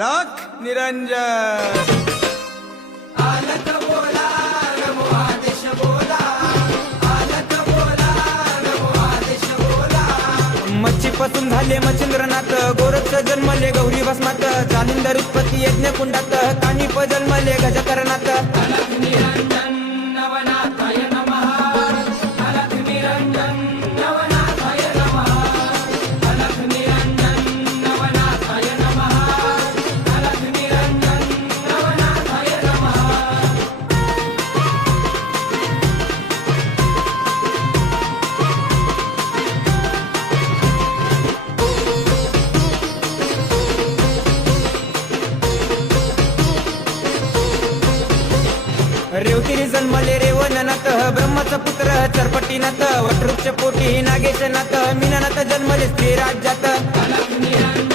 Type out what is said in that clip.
लाख निरंजन आलत बोला नमो आदेश बोला आलत बोला नमो आदेश बोला मच्छीपासून झाले मच्छिंद्रनाथ गोरक्ष जन्मले गौरी भस्मात जालिंदर उत्पत्ती यज्ञ कुंडात कानिप जन्मले गजकरणात अलख निरंजन नवनाथाय नमः अलख निरंजन नवनाथाय नमः अलख निरंजन नवनाथाय नमः अलख निरंजन नवनाथाय नमः रेवतीने जन्मले रेवणनाथ ब्रह्माचा पुत्र चरपटीनाथ वटवृक्ष पोटी नागेशनाथ मीननाथ जन्मले स्त्री राज्यात अलख निरंजन